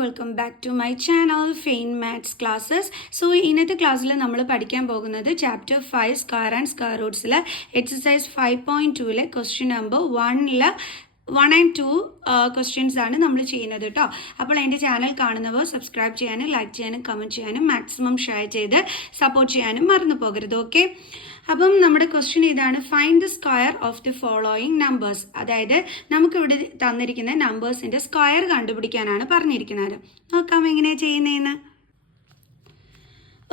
Welcome back to my channel fine maths classes. So ഇന്നത്തെ ക്ലാസ്സിൽ നമ്മൾ പഠിക്കാൻ പോകുന്നത് ചാപ്റ്റർ 5 സ്ക്വയർ ആൻഡ് സ്ക്വയർ റൂട്ട്സിൽ exercise 5.2 question number 1 and 2 questions ആണ് നമ്മൾ ചെയ്യുന്നത് കേട്ടോ. അപ്പോൾ എൻ്റെ ചാനൽ കാണുന്നവർ സബ്സ്ക്രൈബ് ചെയ്യാനും ലൈക്ക് ചെയ്യാനും കമൻറ്റ് ചെയ്യാനും മാക്സിമം ഷെയർ ചെയ്ത് സപ്പോർട്ട് ചെയ്യാനും മറന്നു പോകരുത്. ഓക്കെ, അപ്പം നമ്മുടെ ക്വസ്റ്റ്യൻ ഇതാണ്, find the square of the following numbers. അതായത് നമുക്കിവിടെ തന്നിരിക്കുന്ന നമ്പേഴ്സിൻ്റെ സ്ക്വയർ കണ്ടുപിടിക്കാനാണ് പറഞ്ഞിരിക്കുന്നത്. നോക്കാം എങ്ങനെയാണ് ചെയ്യുന്നതെന്ന്.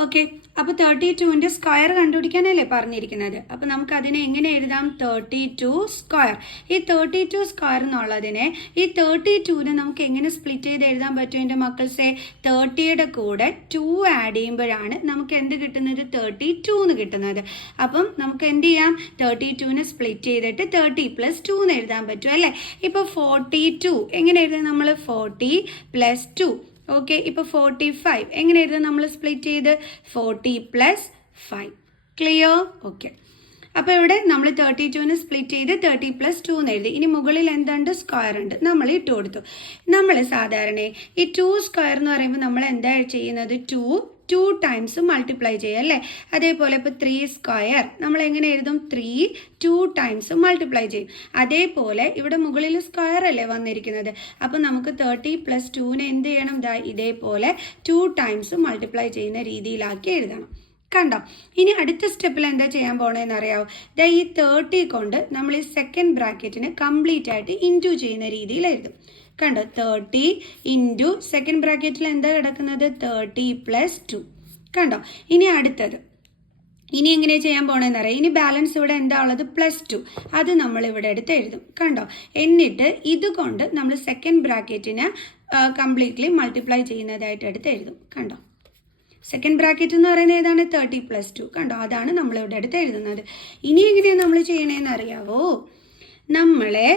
ഓക്കെ, അപ്പോൾ 32ൻ്റെ സ്ക്വയർ കണ്ടുപിടിക്കാനല്ലേ പറഞ്ഞിരിക്കുന്നത്. അപ്പോൾ നമുക്ക് അതിനെ എങ്ങനെ എഴുതാം? 32 സ്ക്വയർ. ഈ 32 സ്ക്വയർ എന്നുള്ളതിനെ ഈ 32നെ നമുക്ക് എങ്ങനെ സ്പ്ലിറ്റ് ചെയ്ത് എഴുതാൻ പറ്റും എൻ്റെ മക്കൾസെ? 30യുടെ കൂടെ 2 ആഡ് ചെയ്യുമ്പോഴാണ് നമുക്ക് എന്ത് കിട്ടുന്നത്? 32 എന്ന് കിട്ടുന്നത്. അപ്പം നമുക്ക് എന്ത് ചെയ്യാം? 32നെ സ്പ്ലിറ്റ് ചെയ്തിട്ട് 30 + 2 എന്ന് എഴുതാൻ പറ്റും അല്ലേ. ഇപ്പോൾ 42 എങ്ങനെ എഴുതാം നമ്മൾ? 40 + 2. ഓക്കെ, ഇപ്പോൾ 45 എങ്ങനെ എഴുതാം നമ്മൾ സ്പ്ലിറ്റ് ചെയ്ത്? 40 + 5. ക്ലിയർ? ഓക്കെ, അപ്പോൾ ഇവിടെ നമ്മൾ 32നെ സ്പ്ലിറ്റ് ചെയ്ത് 30 + 2 എന്ന് എഴുതി. ഇനി മുകളിൽ എന്തുണ്ട്? സ്ക്വയർ ഉണ്ട്. നമ്മൾ ഇട്ട് കൊടുത്തു. നമ്മൾ സാധാരണ ഈ 2 സ്ക്വയർ എന്ന് പറയുമ്പോൾ നമ്മൾ എന്താ ചെയ്യുന്നത്? 2 ടൈംസ് മൾട്ടിപ്ലൈ ചെയ്യുക അല്ലേ. അതേപോലെ ഇപ്പോൾ 3 സ്ക്വയർ നമ്മൾ എങ്ങനെ എഴുതും? 2 ടൈംസ് മൾട്ടിപ്ലൈ ചെയ്യും. അതേപോലെ ഇവിടെ മുകളിൽ സ്ക്വയർ അല്ലേ വന്നിരിക്കുന്നത്. അപ്പോൾ നമുക്ക് 30 + 2നെ എന്ത് ചെയ്യണം? ഇതേപോലെ 2 ടൈംസ് മൾട്ടിപ്ലൈ ചെയ്യുന്ന രീതിയിലാക്കി എഴുതണം. കണ്ടോ? ഇനി അടുത്ത സ്റ്റെപ്പിൽ എന്താ ചെയ്യാൻ പോകണമെന്ന് അറിയാമോ? ഈ 30 കൊണ്ട് നമ്മൾ ഈ സെക്കൻഡ് ബ്രാക്കറ്റിന് കംപ്ലീറ്റ് ആയിട്ട് ഇൻറ്റു ചെയ്യുന്ന രീതിയിൽ എഴുതും. കണ്ടോ? 30 ഇൻറ്റു സെക്കൻഡ് ബ്രാക്കറ്റിൽ എന്താ കിടക്കുന്നത്? 30 + 2. കണ്ടോ? ഇനി അടുത്തത് ഇനി എങ്ങനെ ചെയ്യാൻ പോകണമെന്ന് അറിയാം. ഇനി ബാലൻസ് ഇവിടെ എന്താ ഉള്ളത്? +2. അത് നമ്മൾ ഇവിടെ എടുത്ത് എഴുതും. കണ്ടോ? എന്നിട്ട് ഇതുകൊണ്ട് നമ്മൾ സെക്കൻഡ് ബ്രാക്കറ്റിന് കംപ്ലീറ്റ്ലി മൾട്ടിപ്ലൈ ചെയ്യുന്നതായിട്ട് എടുത്ത് എഴുതും. കണ്ടോ? സെക്കൻഡ് ബ്രാക്കറ്റ് എന്ന് പറയുന്നത് ഏതാണ്? 30 + 2. കണ്ടോ? അതാണ് നമ്മളിവിടെ എടുത്ത് എഴുതുന്നത്. ഇനി എങ്ങനെയാണ് നമ്മൾ ചെയ്യണതെന്ന് അറിയാവോ? നമ്മളെ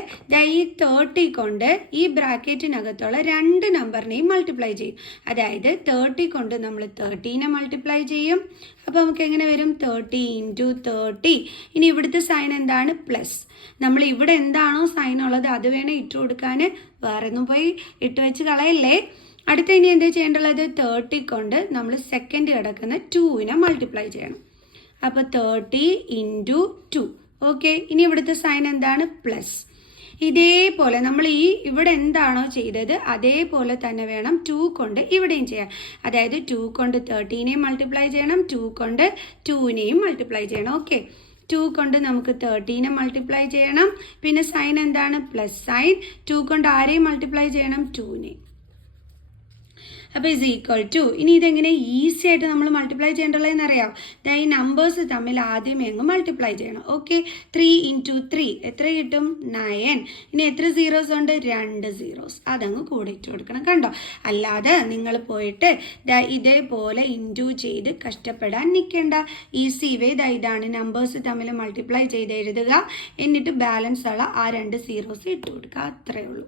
ഈ 30 കൊണ്ട് ഈ ബ്രാക്കറ്റിനകത്തുള്ള 2 നമ്പറിനെയും മൾട്ടിപ്ലൈ ചെയ്യും. അതായത് 30 കൊണ്ട് നമ്മൾ 30നെ മൾട്ടിപ്ലൈ ചെയ്യും. അപ്പോൾ നമുക്ക് എങ്ങനെ വരും? 30 × 30. ഇനി ഇവിടുത്തെ സൈൻ എന്താണ്? പ്ലസ്. നമ്മൾ ഇവിടെ എന്താണോ സൈൻ ഉള്ളത് അത് വേണം ഇട്ട് കൊടുക്കാൻ. വേറെ ഒന്നും പോയി ഇട്ട് വെച്ച് കളയല്ലേ. അടുത്ത ഇനി എന്താ ചെയ്യേണ്ടുള്ളത്? 30 കൊണ്ട് നമ്മൾ സെക്കൻഡ് കിടക്കുന്ന 2നെ മൾട്ടിപ്ലൈ ചെയ്യണം. അപ്പോൾ 30 × 2. ഓക്കെ, ഇനി ഇവിടുത്തെ സൈൻ എന്താണ്? പ്ലസ്. ഇതേപോലെ നമ്മൾ ഇവിടെ എന്താണോ ചെയ്തത് അതേപോലെ തന്നെ വേണം 2 കൊണ്ട് ഇവിടെയും ചെയ്യാം. അതായത് 2 കൊണ്ട് 30നെയും മൾട്ടിപ്ലൈ ചെയ്യണം, 2 കൊണ്ട് 2നെയും മൾട്ടിപ്ലൈ ചെയ്യണം. ഓക്കെ, 2 കൊണ്ട് നമുക്ക് 30നെ മൾട്ടിപ്ലൈ ചെയ്യണം. പിന്നെ സൈൻ എന്താണ്? Plus sine. 2 കൊണ്ട് ആരെയും മൾട്ടിപ്ലൈ ചെയ്യണം? 2നെ. അപ്പോൾ = ഇനി ഇതെങ്ങനെ ഈസി ആയിട്ട് നമ്മൾ മൾട്ടിപ്ലൈ ചെയ്യേണ്ടതെന്ന് അറിയാം. ഈ നമ്പേഴ്സ് തമ്മിൽ ആദ്യമേ അങ്ങ് മൾട്ടിപ്ലൈ ചെയ്യണം. ഓക്കെ, 3 × 3 എത്ര കിട്ടും? 9. ഇനി എത്ര സീറോസ് ഉണ്ട്? 2 സീറോസ്. അതങ്ങ് കൂടെ ഇട്ട് കൊടുക്കണം. കണ്ടോ? അല്ലാതെ നിങ്ങൾ പോയിട്ട് ഇതേപോലെ ഇൻറ്റു ചെയ്ത് കഷ്ടപ്പെടാൻ നിൽക്കേണ്ട. ഈസി വേ ഇതാണ്. നമ്പേഴ്സ് തമ്മിൽ മൾട്ടിപ്ലൈ ചെയ്ത് എഴുതുക, എന്നിട്ട് ബാലൻസ് ഉള്ള ആ 2 സീറോസ് ഇട്ട് കൊടുക്കുക. അത്രയേ ഉള്ളൂ.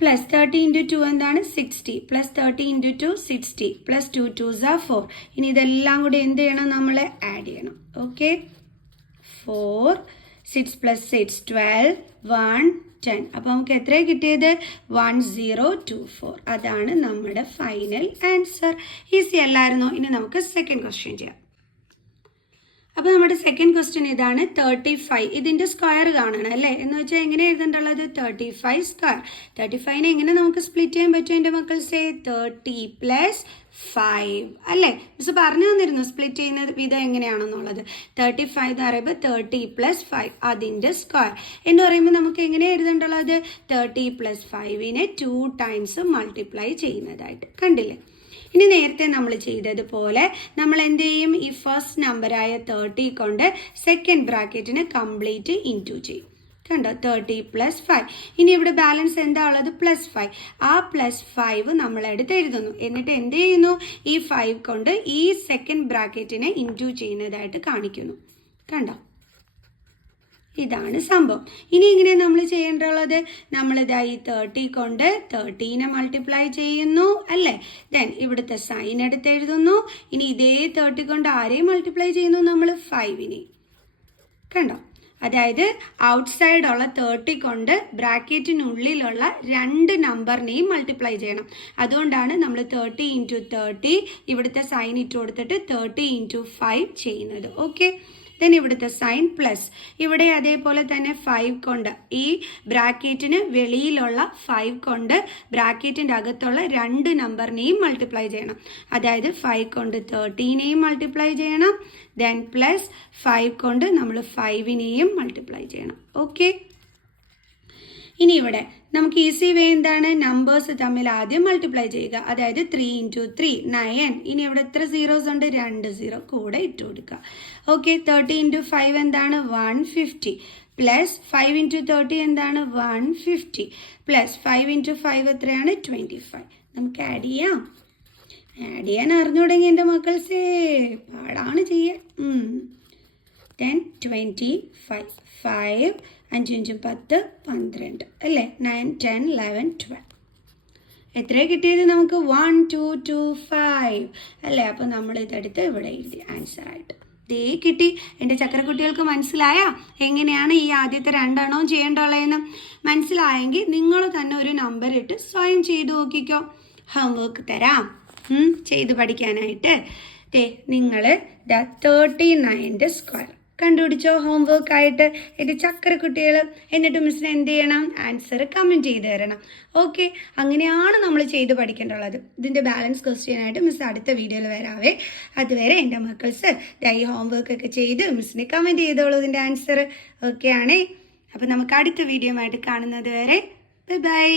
+30 × 2 എന്താണ്? 60. +30 × 2 60. +2 2s are 4. ഇനി ഇതെല്ലാം കൂടി എന്ത് ചെയ്യണം? നമ്മൾ ആഡ് ചെയ്യണം. ഓക്കെ, 4 6 + 6 12 1 10. അപ്പോൾ നമുക്ക് എത്ര കിട്ടിയത്? 1024. അതാണ് നമ്മുടെ ഫൈനൽ ആൻസർ. ഈസി അല്ലായിരുന്നോ? ഇനി നമുക്ക് സെക്കൻഡ് ക്വസ്റ്റ്യൻ ചെയ്യാം. അപ്പോൾ നമ്മുടെ സെക്കൻഡ് ക്വസ്റ്റ്യൻ ഇതാണ്, 35. ഇതിൻ്റെ സ്ക്വയർ കാണണം അല്ലേ. എന്ന് വെച്ചാൽ എങ്ങനെ എഴുതേണ്ടുള്ളത്? 35 സ്ക്വയർ. 35നെ എങ്ങനെ നമുക്ക് സ്പ്ലിറ്റ് ചെയ്യാൻ പറ്റും എൻ്റെ മക്കൾസേ? 30 + 5 അല്ലേ. മിസ് പറഞ്ഞു തന്നിരുന്നു സ്പ്ലിറ്റ് ചെയ്യുന്ന വിധം എങ്ങനെയാണെന്നുള്ളത്. 35 എന്ന് പറയുമ്പോൾ 30 + 5 അതിൻ്റെ സ്ക്വയർ എന്ന് പറയുമ്പോൾ നമുക്ക് എങ്ങനെ എഴുതേണ്ടുള്ളത്? 30 + 5നെ 2 ടൈംസ് മൾട്ടിപ്ലൈ ചെയ്യുന്നതായിട്ട്. കണ്ടില്ലേ? ഇനി നേരത്തെ നമ്മൾ ചെയ്തതുപോലെ നമ്മൾ എന്ത് ചെയ്യും? ഈ ഫസ്റ്റ് നമ്പറായ 30 കൊണ്ട് സെക്കൻഡ് ബ്രാക്കറ്റിന് കംപ്ലീറ്റ് ഇൻറ്റു ചെയ്യും. കണ്ടോ? 30 + 5. ഇനി ഇവിടെ ബാലൻസ് എന്താ ഉള്ളത്? +5. ആ +5 നമ്മൾ എടുത്ത് എഴുതുന്നു. എന്നിട്ട് എന്ത് ചെയ്യുന്നു? ഈ 5 കൊണ്ട് ഈ സെക്കൻഡ് ബ്രാക്കറ്റിനെ ഇൻറ്റു ചെയ്യുന്നതായിട്ട് കാണിക്കുന്നു. കണ്ടോ? ഇതാണ് സംഭവം. ഇനി ഇങ്ങനെ നമ്മൾ ചെയ്യേണ്ടുള്ളത്, നമ്മളിതാ ഈ 30 കൊണ്ട് 30നെ മൾട്ടിപ്ലൈ ചെയ്യുന്നു അല്ലേ. ദെൻ ഇവിടുത്തെ സൈൻ എടുത്ത് എഴുതുന്നു. ഇനി ഇതേ 30 കൊണ്ട് ആരെയും മൾട്ടിപ്ലൈ ചെയ്യുന്നു? നമ്മൾ 5നെ. കണ്ടോ? അതായത് ഔട്ട്സൈഡ് ഉള്ള 30 കൊണ്ട് ബ്രാക്കറ്റിനുള്ളിലുള്ള 2 നമ്പറിനെയും മൾട്ടിപ്ലൈ ചെയ്യണം. അതുകൊണ്ടാണ് നമ്മൾ 30 × 30 ഇവിടുത്തെ സൈൻ ഇട്ട് കൊടുത്തിട്ട് 30 × 5 ചെയ്യുന്നത്. ഓക്കെ, ദെൻ ഇവിടുത്തെ സൈൻ പ്ലസ്. ഇവിടെ അതേപോലെ തന്നെ 5 കൊണ്ട് ഈ ബ്രാക്കറ്റിന് വെളിയിലുള്ള 5 കൊണ്ട് ബ്രാക്കറ്റിൻ്റെ അകത്തുള്ള 2 നമ്പറിനെയും മൾട്ടിപ്ലൈ ചെയ്യണം. അതായത് 5 കൊണ്ട് 30നെയും മൾട്ടിപ്ലൈ ചെയ്യണം, ദെൻ പ്ലസ് 5 കൊണ്ട് നമ്മൾ 5നെയും മൾട്ടിപ്ലൈ ചെയ്യണം. ഓക്കെ, ഇനി ഇവിടെ നമുക്ക് ഈസി വേ എന്താണ്? നമ്പേഴ്സ് തമ്മിൽ ആദ്യം മൾട്ടിപ്ലൈ ചെയ്യുക. അതായത് 3 × 3 9. ഇനി ഇവിടെ എത്ര സീറോസ് ഉണ്ട്? 2 സീറോ കൂടെ ഇട്ട് കൊടുക്കുക. ഓക്കെ, 30 × 5 എന്താണ്? 150 പ്ലസ് 5 × 30 എന്താണ്? 150 പ്ലസ് 5 × 5 എത്രയാണ്? 25. നമുക്ക് ആഡ് ചെയ്യാം. ആഡ് ചെയ്യാൻ അറിഞ്ഞു തുടങ്ങി എൻ്റെ മക്കൾസേ, പാടാണ് ചെയ്യാൻ. ദെൻ 25 5 5 5 10 12 അല്ലേ? 9 10 11 12. എത്രയാണ് കിട്ടിയത് നമുക്ക്? 1 2 2 5 അല്ലേ? അപ്പോൾ നമ്മൾ ഇതെടുത്ത് ഇവിടെ എഴുതി ആൻസറായിട്ട് ദേ കിട്ടി. എൻ്റെ ചക്കരക്കുട്ടികൾക്ക് മനസ്സിലായ എങ്ങനെയാണ് ഈ ആദ്യത്തെ 2 എണ്ണവും ചെയ്യേണ്ടുള്ളതെന്ന്? മനസ്സിലായെങ്കിൽ നിങ്ങൾ തന്നെ ഒരു നമ്പർ ഇട്ട് സ്വയം ചെയ്ത് നോക്കിക്കോ. ഹോംവർക്ക് തരാം ചെയ്ത് പഠിക്കാനായിട്ട്. നിങ്ങൾ 39ൻ്റെ സ്ക്വയർ കണ്ടുപിടിച്ചോ ഹോംവർക്കായിട്ട് എൻ്റെ ചക്കരക്കുട്ടികൾ. എന്നിട്ട് മിസ്സിന് എന്ത് ചെയ്യണം? ആൻസർ കമൻറ്റ് ചെയ്ത് തരണം. ഓക്കെ, അങ്ങനെയാണ് നമ്മൾ ചെയ്ത് പഠിക്കേണ്ടുള്ളത്. ഇതിൻ്റെ ബാലൻസ് ക്വസ്റ്റ്യനായിട്ട് മിസ് അടുത്ത വീഡിയോയിൽ വരാവേ. അതുവരെ എൻ്റെ മക്കൾസ് ഈ ഹോംവർക്കൊക്കെ ചെയ്ത് മിസ്സിനെ കമൻറ്റ് ചെയ്തോളൂ ഇതിൻ്റെ ആൻസർ. ഓക്കെ ആണേ? അപ്പോൾ നമുക്ക് അടുത്ത വീഡിയോ ആയിട്ട് കാണുന്നത് വരെ ബൈ ബൈ.